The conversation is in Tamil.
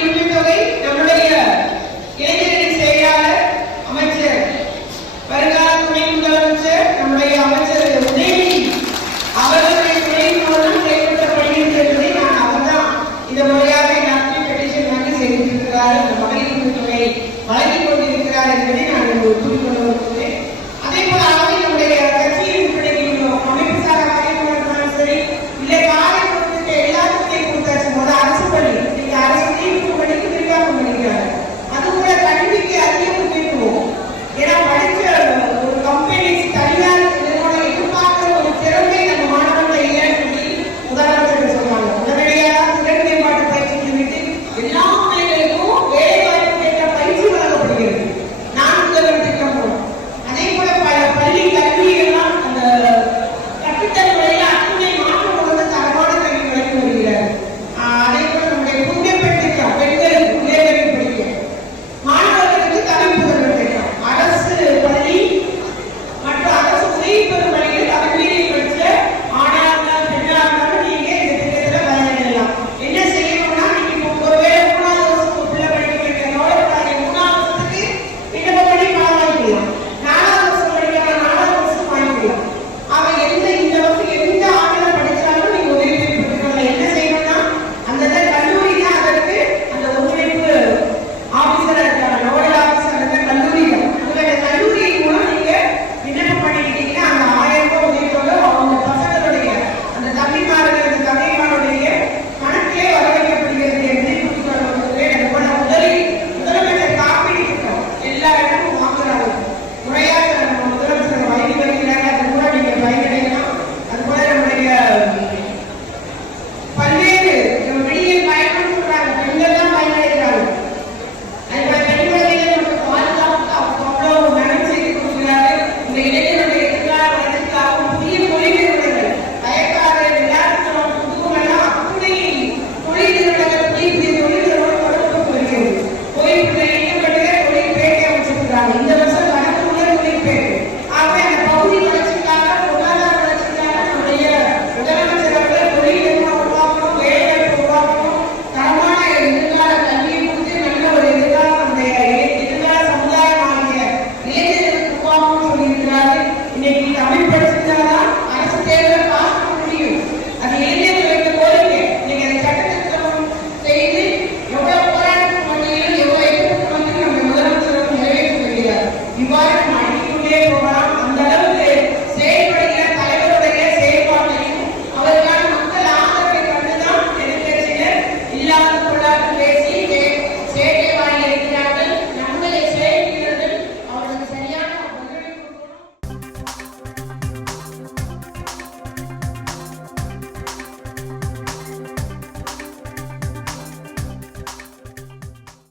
உரிமைத் தொகை நம்முடைய இளைஞரணி செயலாளர் அமைச்சர் வருங்கால துணை முதலமைச்சர் நம்முடைய அமைச்சர் உதயநிதி அவர்களுடைய துணையின் மூலம் செயல்படுத்தப்படுகிறது என்பதை நான் அவர்தான் இந்த முறையாக எல்லாருமே பெட்டிஷன் வாங்கி செய்திருக்கிறார். அந்த மகளிர் உரிமைத் தொகை வழங்கிக் கொண்டிருக்கிறார் என்பதை நான் கூறிக்கொண்டு